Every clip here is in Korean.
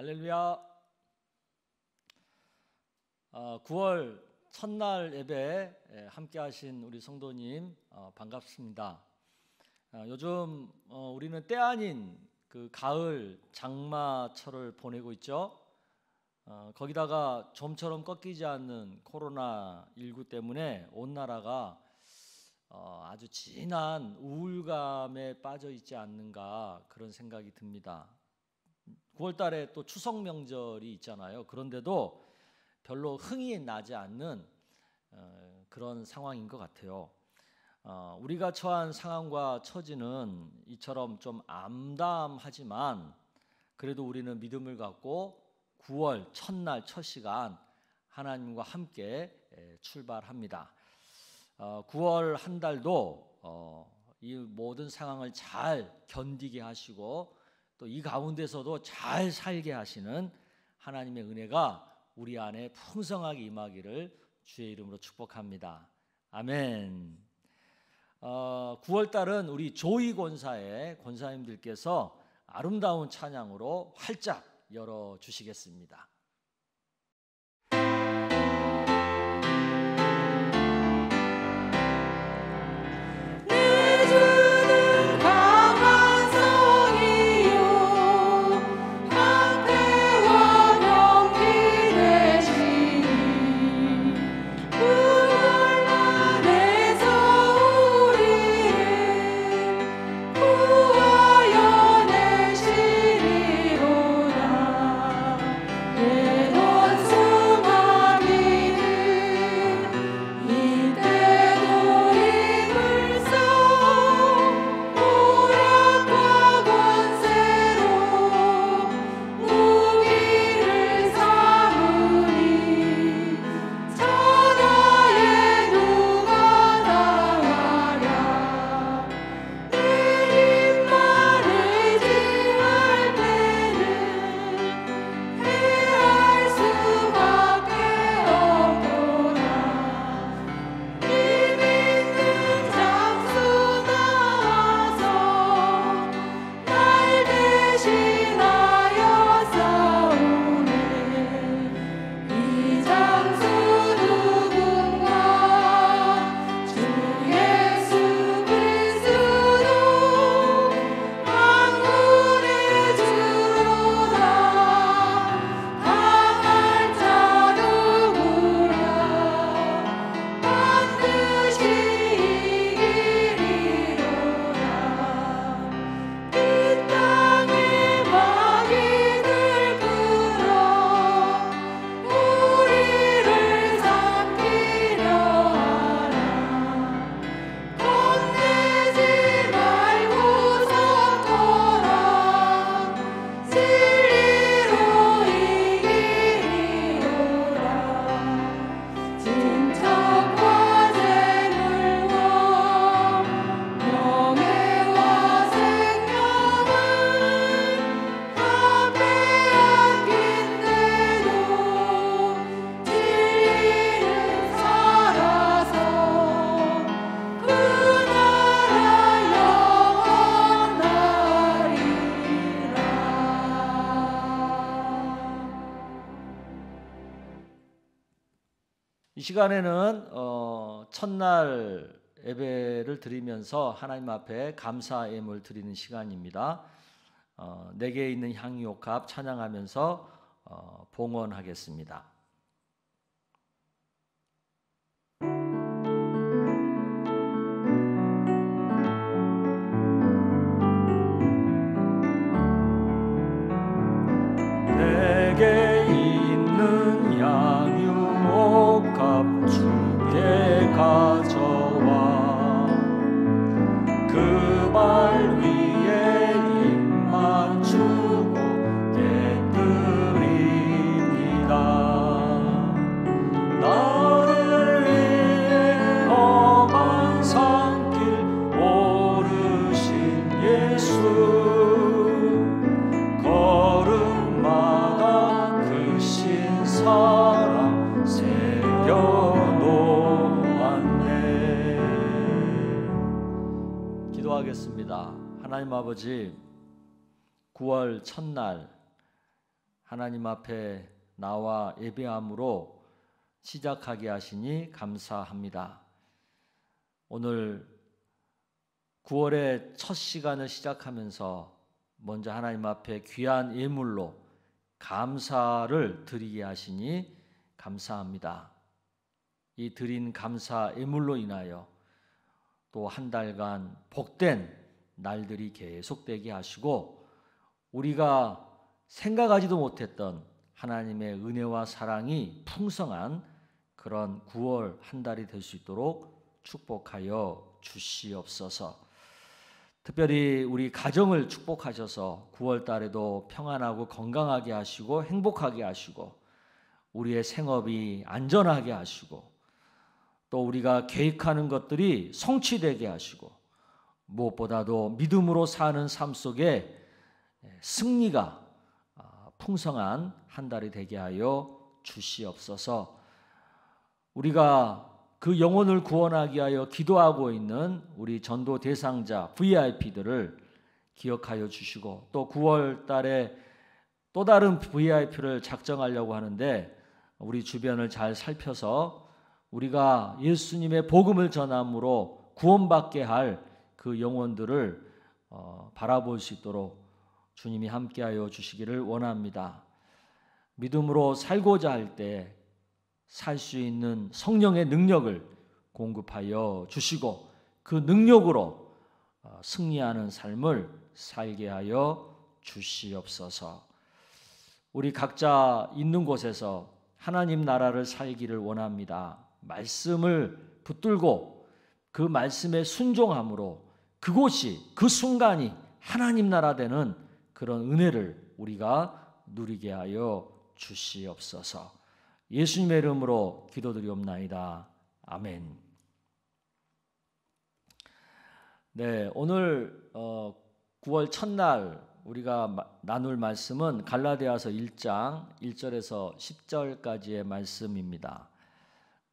할렐루야. 9월 첫날 예배 함께 하신 우리 성도님 반갑습니다. 요즘 우리는 때 아닌 그 가을 장마철을 보내고 있죠. 거기다가 좀처럼 꺾이지 않는 코로나19 때문에 온 나라가 아주 진한 우울감에 빠져 있지 않는가 그런 생각이 듭니다. 9월 달에 또 추석 명절이 있잖아요. 그런데도 별로 흥이 나지 않는 그런 상황인 것 같아요. 우리가 처한 상황과 처지는 이처럼 좀 암담하지만 그래도 우리는 믿음을 갖고 9월 첫날 첫 시간 하나님과 함께 출발합니다. 9월 한 달도 이 모든 상황을 잘 견디게 하시고 또 이 가운데서도 잘 살게 하시는 하나님의 은혜가 우리 안에 풍성하게 임하기를 주의 이름으로 축복합니다. 아멘. 9월 달은 우리 조이 권사의 권사님들께서 아름다운 찬양으로 활짝 열어주시겠습니다. 이 시간에는 첫날 예배를 드리면서 하나님 앞에 감사 예물 드리는 시간입니다. 내게 있는 향유옥합 찬양하면서 봉헌하겠습니다. 내게 있는 향유옥합 주께 가져와 그 발 위에 입 맞추고 깨뜨립니다. 나를 위해 험한 산길 오르신 예수 걸음마다 그 신사랑 새겨놓았네. 기도하겠습니다. 하나님 아버지, 9월 첫날 하나님 앞에 나와 예배함으로 시작하게 하시니 감사합니다. 오늘 9월의 첫 시간을 시작하면서 먼저 하나님 앞에 귀한 예물로 감사를 드리게 하시니 감사합니다. 이 드린 감사 예물로 인하여 또 한 달간 복된 날들이 계속되게 하시고 우리가 생각하지도 못했던 하나님의 은혜와 사랑이 풍성한 그런 9월 한 달이 될 수 있도록 축복하여 주시옵소서. 특별히 우리 가정을 축복하셔서 9월 달에도 평안하고 건강하게 하시고 행복하게 하시고 우리의 생업이 안전하게 하시고 또 우리가 계획하는 것들이 성취되게 하시고 무엇보다도 믿음으로 사는 삶 속에 승리가 풍성한 한 달이 되게 하여 주시옵소서. 우리가 그 영혼을 구원하기 위하여 기도하고 있는 우리 전도 대상자 VIP들을 기억하여 주시고 또 9월 달에 또 다른 VIP를 작정하려고 하는데 우리 주변을 잘 살펴서 우리가 예수님의 복음을 전함으로 구원받게 할 그 영혼들을 바라볼 수 있도록 주님이 함께하여 주시기를 원합니다. 믿음으로 살고자 할 때 살 수 있는 성령의 능력을 공급하여 주시고 그 능력으로 승리하는 삶을 살게 하여 주시옵소서. 우리 각자 있는 곳에서 하나님 나라를 살기를 원합니다. 말씀을 붙들고 그 말씀에 순종함으로 그곳이 그 순간이 하나님 나라 되는 그런 은혜를 우리가 누리게 하여 주시옵소서. 예수님의 이름으로 기도드리옵나이다. 아멘. 네, 오늘 9월 첫날 우리가 나눌 말씀은 갈라디아서 1장 1절에서 10절까지의 말씀입니다.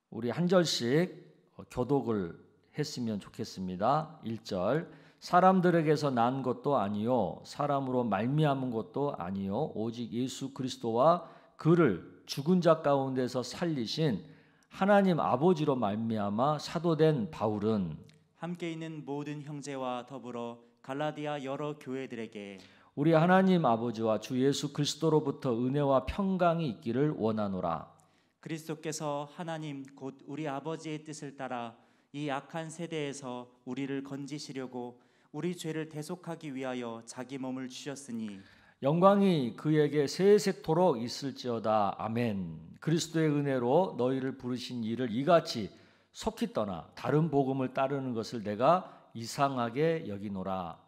우리 한 절씩 교독을 했으면 좋겠습니다. 1절 사람들에게서 난 것도 아니요 사람으로 말미암은 것도 아니요 오직 예수 그리스도와 그를 죽은 자 가운데서 살리신 하나님 아버지로 말미암아 사도된 바울은 함께 있는 모든 형제와 더불어 갈라디아 여러 교회들에게 우리 하나님 아버지와 주 예수 그리스도로부터 은혜와 평강이 있기를 원하노라. 그리스도께서 하나님 곧 우리 아버지의 뜻을 따라 이 악한 세대에서 우리를 건지시려고 우리 죄를 대속하기 위하여 자기 몸을 주셨으니 영광이 그에게 세세토록 있을지어다. 아멘. 그리스도의 은혜로 너희를 부르신 이를 이같이 속히 떠나 다른 복음을 따르는 것을 내가 이상하게 여기노라.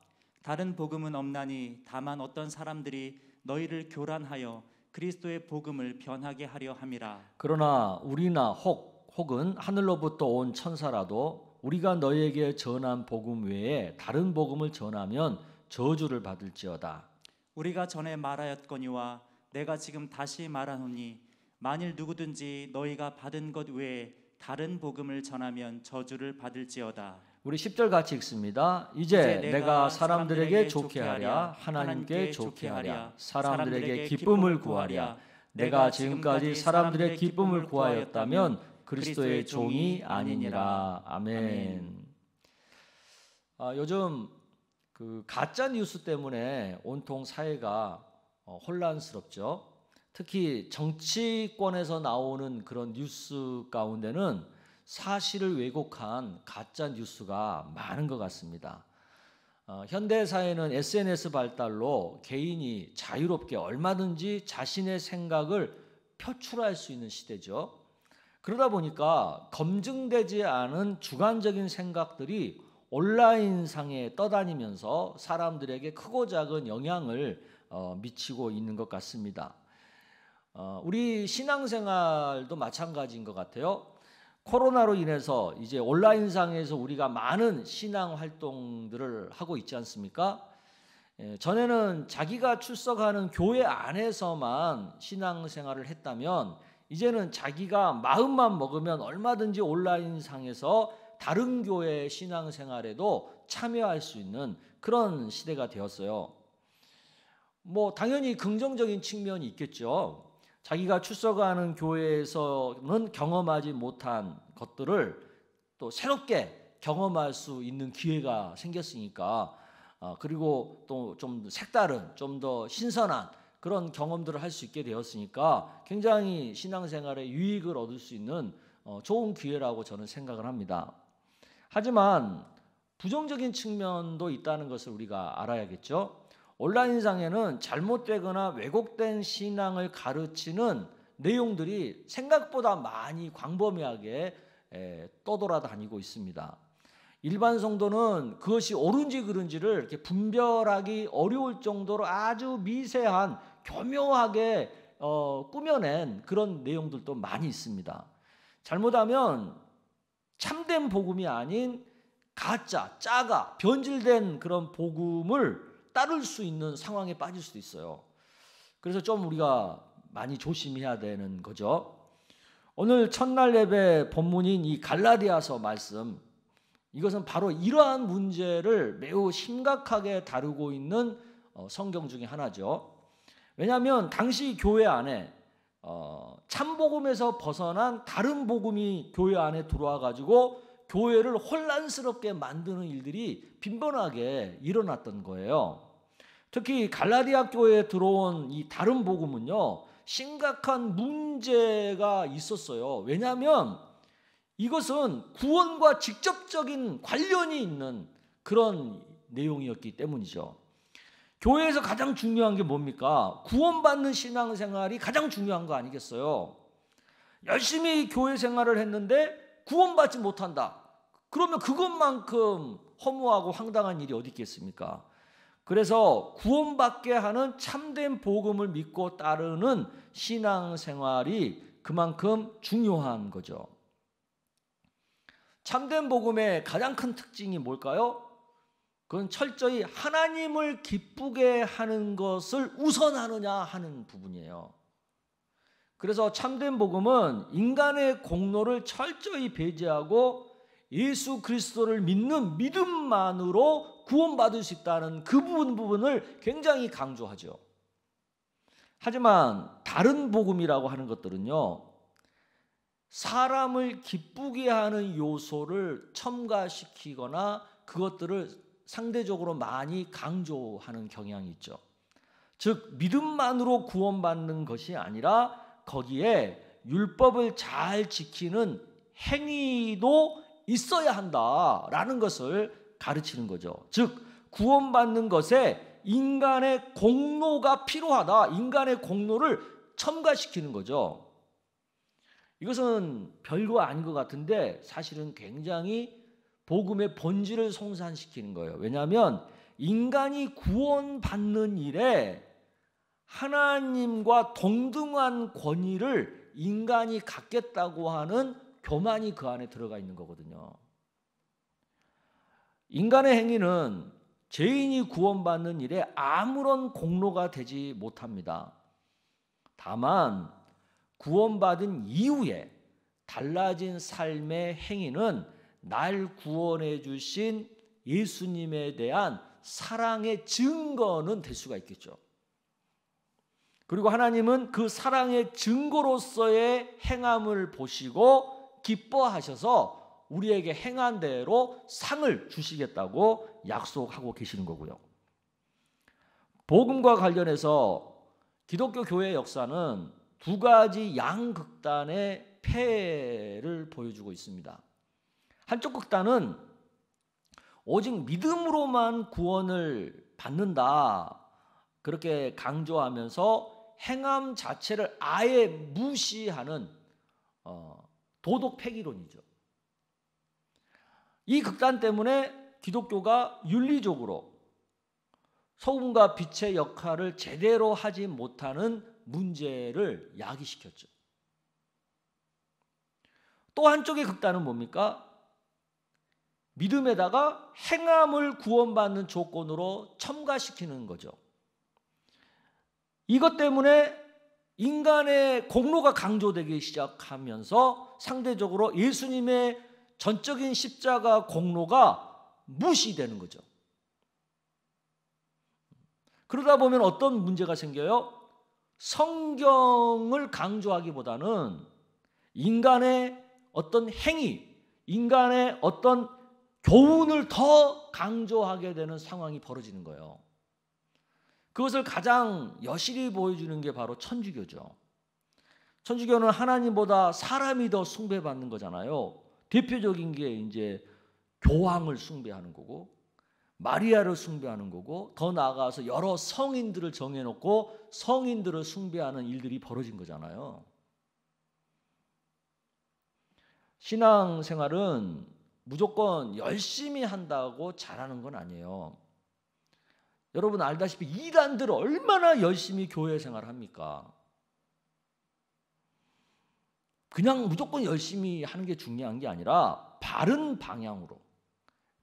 다른 복음은 없나니 다만 어떤 사람들이 너희를 교란하여 그리스도의 복음을 변하게 하려 함이라. 그러나 우리나 혹은 하늘로부터 온 천사라도 우리가 너희에게 전한 복음 외에 다른 복음을 전하면 저주를 받을지어다. 우리가 전에 말하였거니와 내가 지금 다시 말하노니 만일 누구든지 너희가 받은 것 외에 다른 복음을 전하면 저주를 받을지어다. 우리 10절 같이 읽습니다. 이제 내가 사람들에게 좋게 하랴 하나님께 좋게 하랴 사람들에게 기쁨을 구하랴 내가 지금까지 사람들의 기쁨을 구하였다면 그리스도의 종이 아니니라. 아멘. 요즘 그 가짜 뉴스 때문에 온통 사회가 혼란스럽죠. 특히 정치권에서 나오는 그런 뉴스 가운데는 사실을 왜곡한 가짜 뉴스가 많은 것 같습니다. 현대 사회는 SNS 발달로 개인이 자유롭게 얼마든지 자신의 생각을 표출할 수 있는 시대죠. 그러다 보니까 검증되지 않은 주관적인 생각들이 온라인상에 떠다니면서 사람들에게 크고 작은 영향을 미치고 있는 것 같습니다. 우리 신앙생활도 마찬가지인 것 같아요. 코로나로 인해서 이제 온라인상에서 우리가 많은 신앙 활동들을 하고 있지 않습니까? 전에는 자기가 출석하는 교회 안에서만 신앙생활을 했다면 이제는 자기가 마음만 먹으면 얼마든지 온라인상에서 다른 교회의 신앙생활에도 참여할 수 있는 그런 시대가 되었어요. 뭐 당연히 긍정적인 측면이 있겠죠. 자기가 출석하는 교회에서는 경험하지 못한 것들을 또 새롭게 경험할 수 있는 기회가 생겼으니까, 그리고 또 좀 색다른, 좀 더 신선한 그런 경험들을 할 수 있게 되었으니까 굉장히 신앙생활에 유익을 얻을 수 있는 좋은 기회라고 저는 생각을 합니다. 하지만 부정적인 측면도 있다는 것을 우리가 알아야겠죠. 온라인상에는 잘못되거나 왜곡된 신앙을 가르치는 내용들이 생각보다 많이 광범위하게 떠돌아다니고 있습니다. 일반 성도는 그것이 옳은지 그른지를 이렇게 분별하기 어려울 정도로 아주 미세한 교묘하게 꾸며낸 그런 내용들도 많이 있습니다. 잘못하면 참된 복음이 아닌 가짜, 짜가, 변질된 그런 복음을 따를 수 있는 상황에 빠질 수도 있어요. 그래서 좀 우리가 많이 조심해야 되는 거죠. 오늘 첫날 예배 본문인 이 갈라디아서 말씀, 이것은 바로 이러한 문제를 매우 심각하게 다루고 있는 성경 중에 하나죠. 왜냐하면 당시 교회 안에 참복음에서 벗어난 다른 복음이 교회 안에 들어와 가지고 교회를 혼란스럽게 만드는 일들이 빈번하게 일어났던 거예요. 특히 갈라디아 교회에 들어온 이 다른 복음은요, 심각한 문제가 있었어요. 왜냐하면 이것은 구원과 직접적인 관련이 있는 그런 내용이었기 때문이죠. 교회에서 가장 중요한 게 뭡니까? 구원받는 신앙생활이 가장 중요한 거 아니겠어요? 열심히 교회 생활을 했는데 구원받지 못한다. 그러면 그것만큼 허무하고 황당한 일이 어디 있겠습니까? 그래서 구원받게 하는 참된 복음을 믿고 따르는 신앙생활이 그만큼 중요한 거죠. 참된 복음의 가장 큰 특징이 뭘까요? 그건 철저히 하나님을 기쁘게 하는 것을 우선하느냐 하는 부분이에요. 그래서 참된 복음은 인간의 공로를 철저히 배제하고 예수 그리스도를 믿는 믿음만으로 구원받을 수 있다는 그 부분을 굉장히 강조하죠. 하지만 다른 복음이라고 하는 것들은요, 사람을 기쁘게 하는 요소를 첨가시키거나 그것들을 상대적으로 많이 강조하는 경향이 있죠. 즉 믿음만으로 구원받는 것이 아니라 거기에 율법을 잘 지키는 행위도 있어야 한다라는 것을 가르치는 거죠. 즉 구원받는 것에 인간의 공로가 필요하다. 인간의 공로를 첨가시키는 거죠. 이것은 별거 아닌 것 같은데 사실은 굉장히 복음의 본질을 송산시키는 거예요. 왜냐하면 인간이 구원받는 일에 하나님과 동등한 권위를 인간이 갖겠다고 하는 교만이 그 안에 들어가 있는 거거든요. 인간의 행위는 죄인이 구원받는 일에 아무런 공로가 되지 못합니다. 다만 구원받은 이후에 달라진 삶의 행위는 날 구원해 주신 예수님에 대한 사랑의 증거는 될 수가 있겠죠. 그리고 하나님은 그 사랑의 증거로서의 행함을 보시고 기뻐하셔서 우리에게 행한 대로 상을 주시겠다고 약속하고 계시는 거고요. 복음과 관련해서 기독교 교회의 역사는 두 가지 양극단의 폐해를 보여주고 있습니다. 한쪽 극단은 오직 믿음으로만 구원을 받는다 그렇게 강조하면서 행함 자체를 아예 무시하는 도덕 폐기론이죠. 이 극단 때문에 기독교가 윤리적으로 소금과 빛의 역할을 제대로 하지 못하는 문제를 야기시켰죠. 또 한쪽의 극단은 뭡니까? 믿음에다가 행함을 구원받는 조건으로 첨가시키는 거죠. 이것 때문에 인간의 공로가 강조되기 시작하면서 상대적으로 예수님의 전적인 십자가 공로가 무시되는 거죠. 그러다 보면 어떤 문제가 생겨요? 성경을 강조하기보다는 인간의 어떤 행위, 인간의 어떤 교훈을 더 강조하게 되는 상황이 벌어지는 거예요. 그것을 가장 여실히 보여주는 게 바로 천주교죠. 천주교는 하나님보다 사람이 더 숭배받는 거잖아요. 대표적인 게 이제 교황을 숭배하는 거고, 마리아를 숭배하는 거고, 더 나아가서 여러 성인들을 정해놓고 성인들을 숭배하는 일들이 벌어진 거잖아요. 신앙생활은 무조건 열심히 한다고 잘하는 건 아니에요. 여러분 알다시피 이단들 얼마나 열심히 교회 생활합니까? 그냥 무조건 열심히 하는 게 중요한 게 아니라 바른 방향으로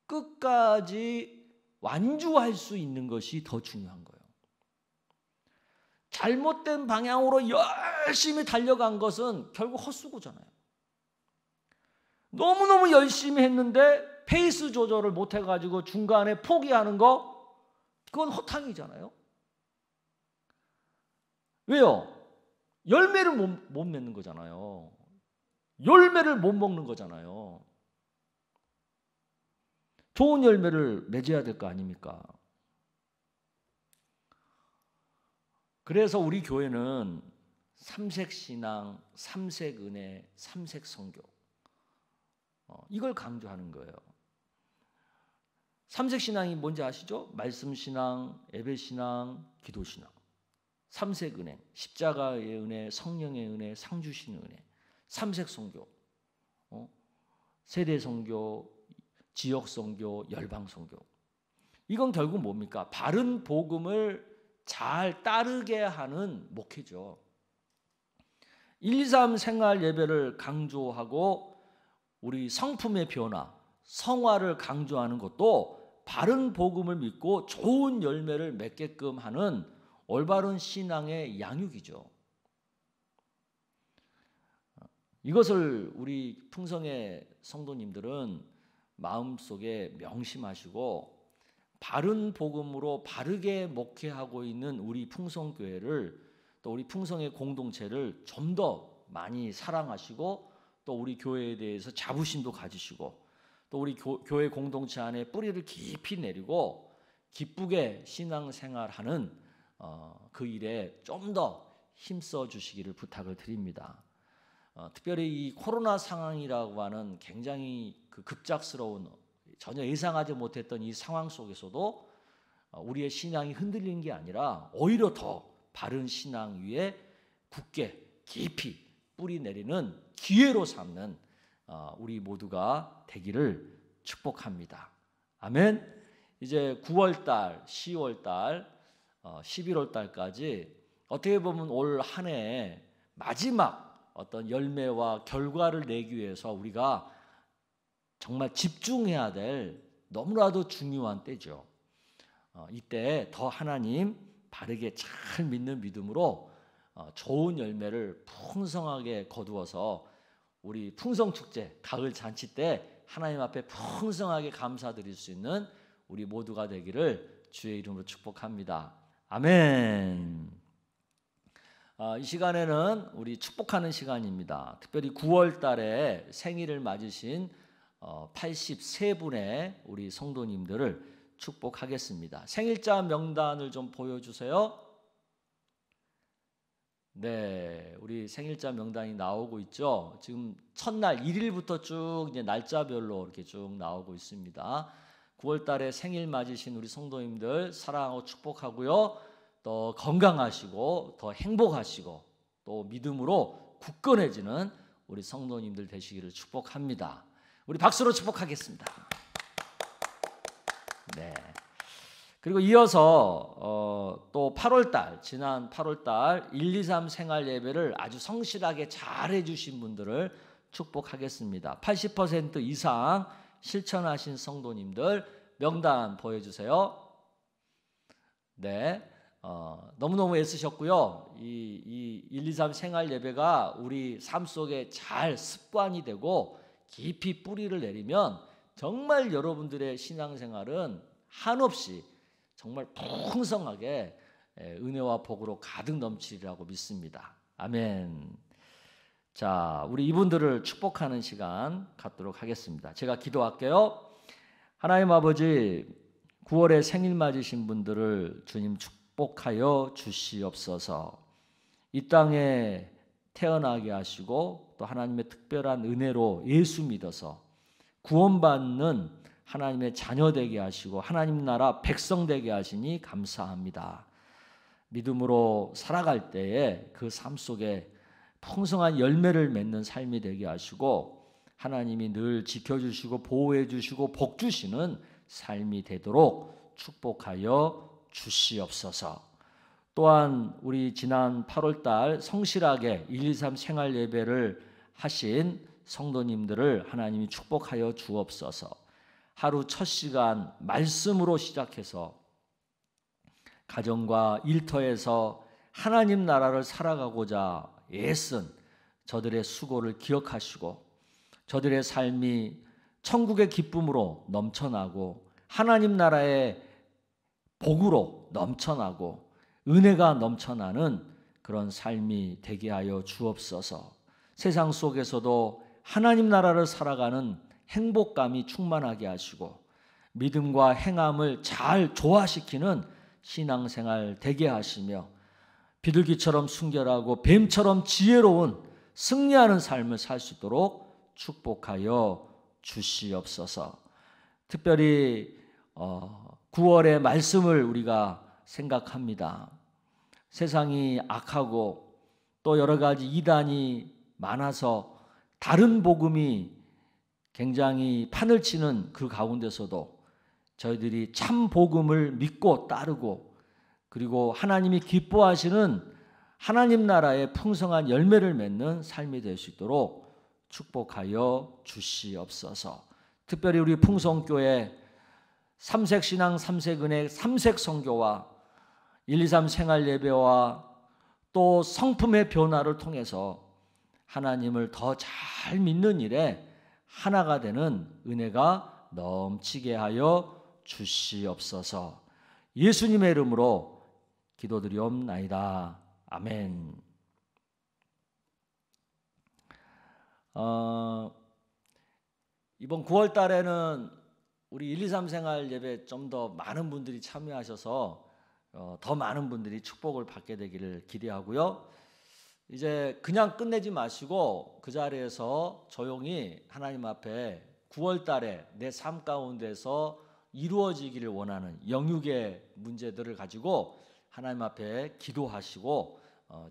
끝까지 완주할 수 있는 것이 더 중요한 거예요. 잘못된 방향으로 열심히 달려간 것은 결국 헛수고잖아요. 너무너무 열심히 했는데 페이스 조절을 못해가지고 중간에 포기하는 거, 그건 허탕이잖아요. 왜요? 열매를 못 맺는 거잖아요. 열매를 못 먹는 거잖아요. 좋은 열매를 맺어야 될 거 아닙니까? 그래서 우리 교회는 삼색신앙, 삼색은혜, 삼색선교 이걸 강조하는 거예요. 삼색신앙이 뭔지 아시죠? 말씀신앙, 예배신앙, 기도신앙. 삼색은혜, 십자가의 은혜, 성령의 은혜, 상주신 은혜. 삼색선교, 세대선교, 지역선교, 열방선교. 이건 결국 뭡니까? 바른 복음을 잘 따르게 하는 목회죠. 1, 2, 3 생활 예배를 강조하고 우리 성품의 변화, 성화를 강조하는 것도 바른 복음을 믿고 좋은 열매를 맺게끔 하는 올바른 신앙의 양육이죠. 이것을 우리 풍성의 성도님들은 마음속에 명심하시고 바른 복음으로 바르게 목회하고 있는 우리 풍성교회를, 또 우리 풍성의 공동체를 좀 더 많이 사랑하시고 또 우리 교회에 대해서 자부심도 가지시고 또 우리 교회 공동체 안에 뿌리를 깊이 내리고 기쁘게 신앙생활하는 그 일에 좀 더 힘써 주시기를 부탁을 드립니다. 특별히 이 코로나 상황이라고 하는 굉장히 급작스러운, 전혀 예상하지 못했던 이 상황 속에서도 우리의 신앙이 흔들리는 게 아니라 오히려 더 바른 신앙 위에 굳게 깊이 뿌리 내리는 기회로 삼는 우리 모두가 되기를 축복합니다. 아멘. 이제 9월달, 10월달, 11월달까지 어떻게 보면 올 한 해의 마지막 어떤 열매와 결과를 내기 위해서 우리가 정말 집중해야 될 너무나도 중요한 때죠. 이때 더 하나님 바르게 잘 믿는 믿음으로 좋은 열매를 풍성하게 거두어서 우리 풍성축제 가을 잔치 때 하나님 앞에 풍성하게 감사드릴 수 있는 우리 모두가 되기를 주의 이름으로 축복합니다. 아멘. 이 시간에는 우리 축복하는 시간입니다. 특별히 9월 달에 생일을 맞으신 83분의 우리 성도님들을 축복하겠습니다. 생일자 명단을 좀 보여주세요. 네, 우리 생일자 명단이 나오고 있죠. 지금 첫날 1일부터 쭉 이제 날짜별로 이렇게 쭉 나오고 있습니다. 9월 달에 생일 맞으신 우리 성도님들 사랑하고 축복하고요. 또 건강하시고 더 행복하시고 또 믿음으로 굳건해지는 우리 성도님들 되시기를 축복합니다. 우리 박수로 축복하겠습니다. 네. 그리고 이어서 또 8월달, 지난 8월달 1, 2, 3 생활 예배를 아주 성실하게 잘 해주신 분들을 축복하겠습니다. 80% 이상 실천하신 성도님들 명단 보여주세요. 네. 너무너무 애쓰셨고요. 이 1, 2, 3 생활 예배가 우리 삶 속에 잘 습관이 되고 깊이 뿌리를 내리면 정말 여러분들의 신앙생활은 한없이 정말 풍성하게 은혜와 복으로 가득 넘치리라고 믿습니다. 아멘. 자, 우리 이분들을 축복하는 시간 갖도록 하겠습니다. 제가 기도할게요. 하나님 아버지, 9월에 생일 맞으신 분들을 주님 축복하여 주시옵소서. 이 땅에 태어나게 하시고 또 하나님의 특별한 은혜로 예수 믿어서 구원받는 하나님의 자녀 되게 하시고 하나님 나라 백성 되게 하시니 감사합니다. 믿음으로 살아갈 때에 그 삶 속에 풍성한 열매를 맺는 삶이 되게 하시고 하나님이 늘 지켜주시고 보호해 주시고 복 주시는 삶이 되도록 축복하여 주시옵소서. 또한 우리 지난 8월달 성실하게 123 생활 예배를 하신 성도님들을 하나님이 축복하여 주옵소서. 하루 첫 시간 말씀으로 시작해서 가정과 일터에서 하나님 나라를 살아가고자 애쓴 저들의 수고를 기억하시고 저들의 삶이 천국의 기쁨으로 넘쳐나고 하나님 나라의 복으로 넘쳐나고 은혜가 넘쳐나는 그런 삶이 되게 하여 주옵소서. 세상 속에서도 하나님 나라를 살아가는 행복감이 충만하게 하시고 믿음과 행함을 잘 조화시키는 신앙생활 되게 하시며 비둘기처럼 순결하고 뱀처럼 지혜로운 승리하는 삶을 살 수 있도록 축복하여 주시옵소서. 특별히 9월의 말씀을 우리가 생각합니다. 세상이 악하고 또 여러 가지 이단이 많아서 다른 복음이 굉장히 판을 치는 그 가운데서도 저희들이 참 복음을 믿고 따르고 그리고 하나님이 기뻐하시는 하나님 나라의 풍성한 열매를 맺는 삶이 될 수 있도록 축복하여 주시옵소서. 특별히 우리 풍성교회 삼색신앙 삼색은혜 삼색선교와 123 생활예배와 또 성품의 변화를 통해서 하나님을 더 잘 믿는 일에 하나가 되는 은혜가 넘치게 하여 주시옵소서. 예수님의 이름으로 기도드리옵나이다. 아멘. 이번 9월 달에는 우리 123 생활 예배 좀 더 많은 분들이 참여하셔서 더 많은 분들이 축복을 받게 되기를 기대하고요. 이제 그냥 끝내지 마시고 그 자리에서 조용히 하나님 앞에 9월 달에 내 삶 가운데서 이루어지기를 원하는 영육의 문제들을 가지고 하나님 앞에 기도하시고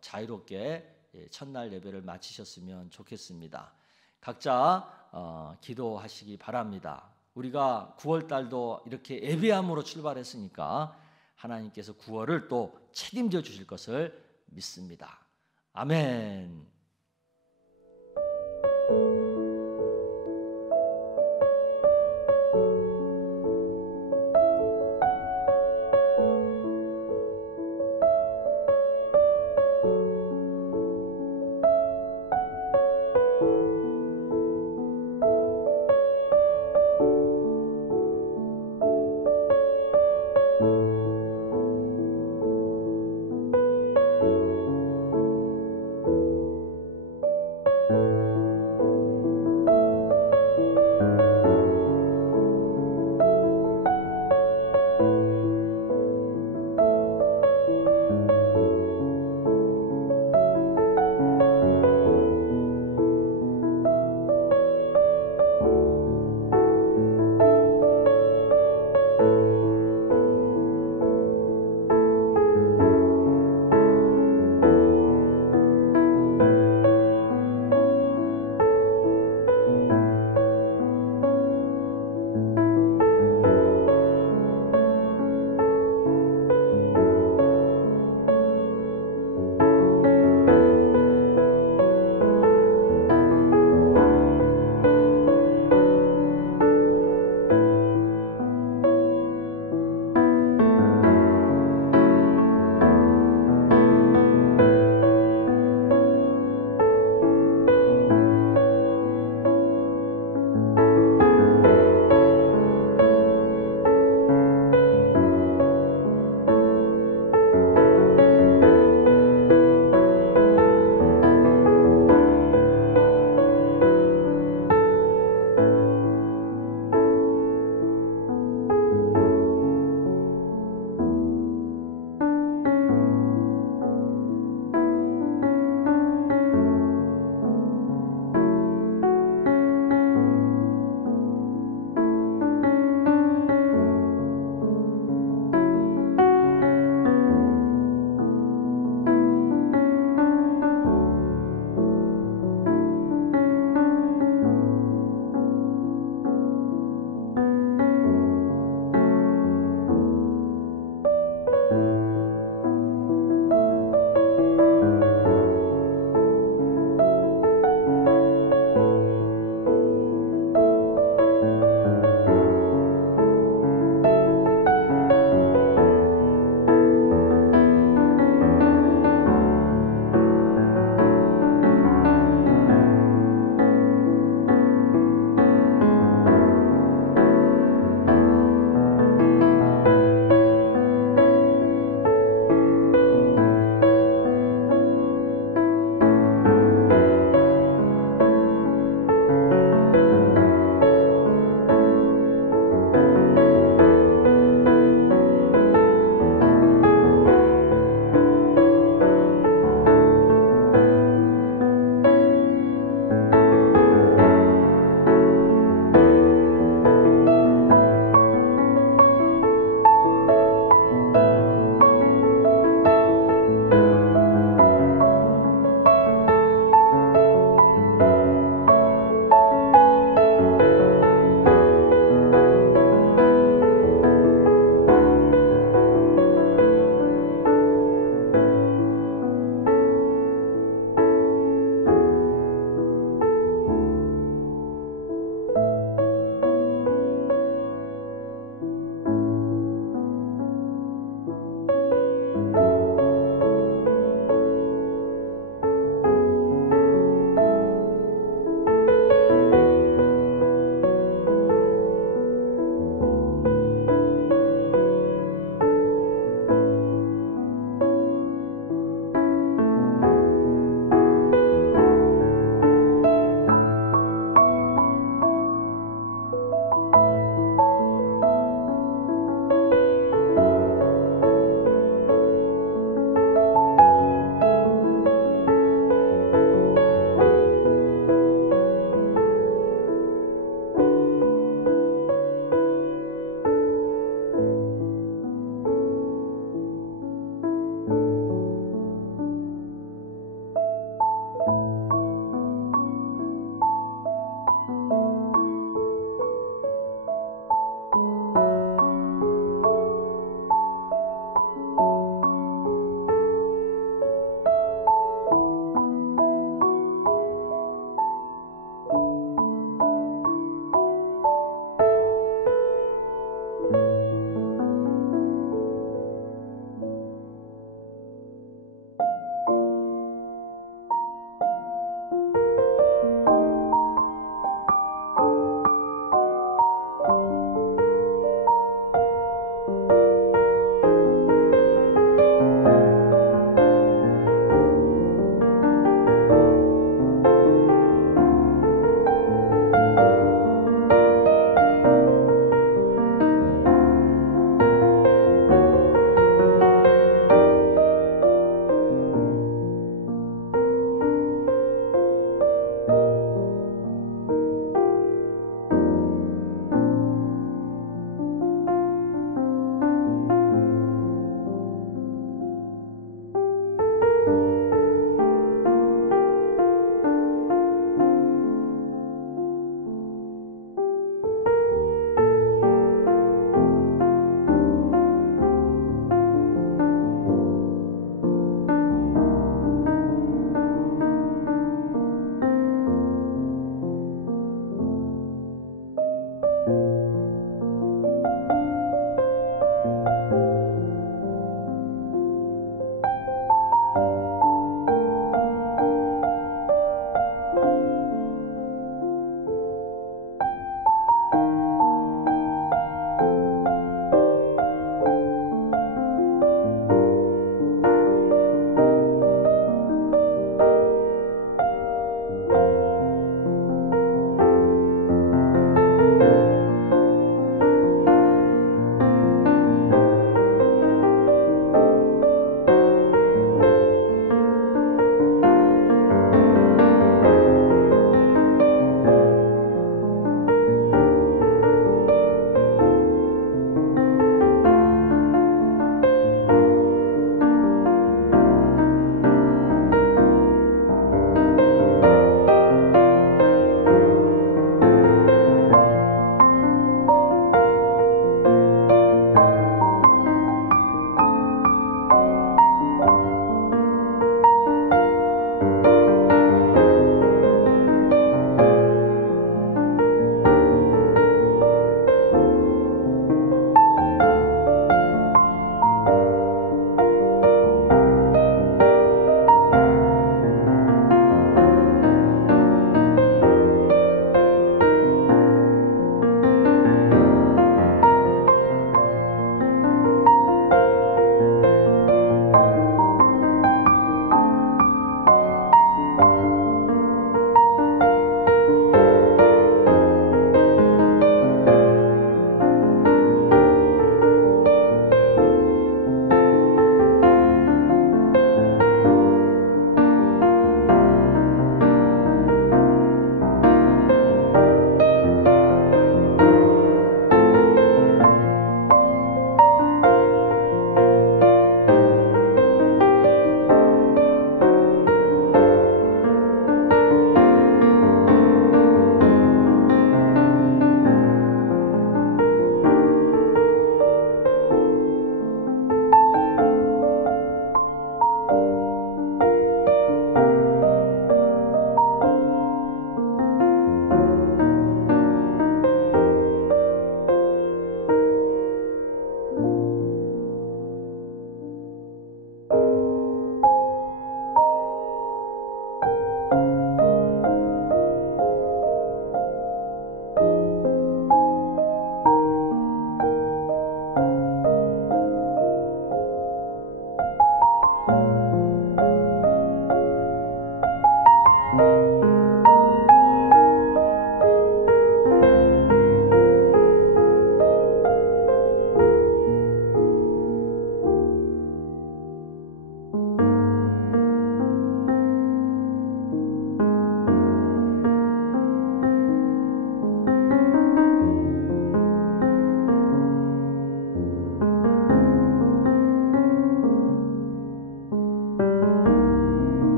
자유롭게 첫날 예배를 마치셨으면 좋겠습니다. 각자 기도하시기 바랍니다. 우리가 9월 달도 이렇게 예배함으로 출발했으니까 하나님께서 9월을 또 책임져 주실 것을 믿습니다. 아멘.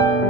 주옵소서.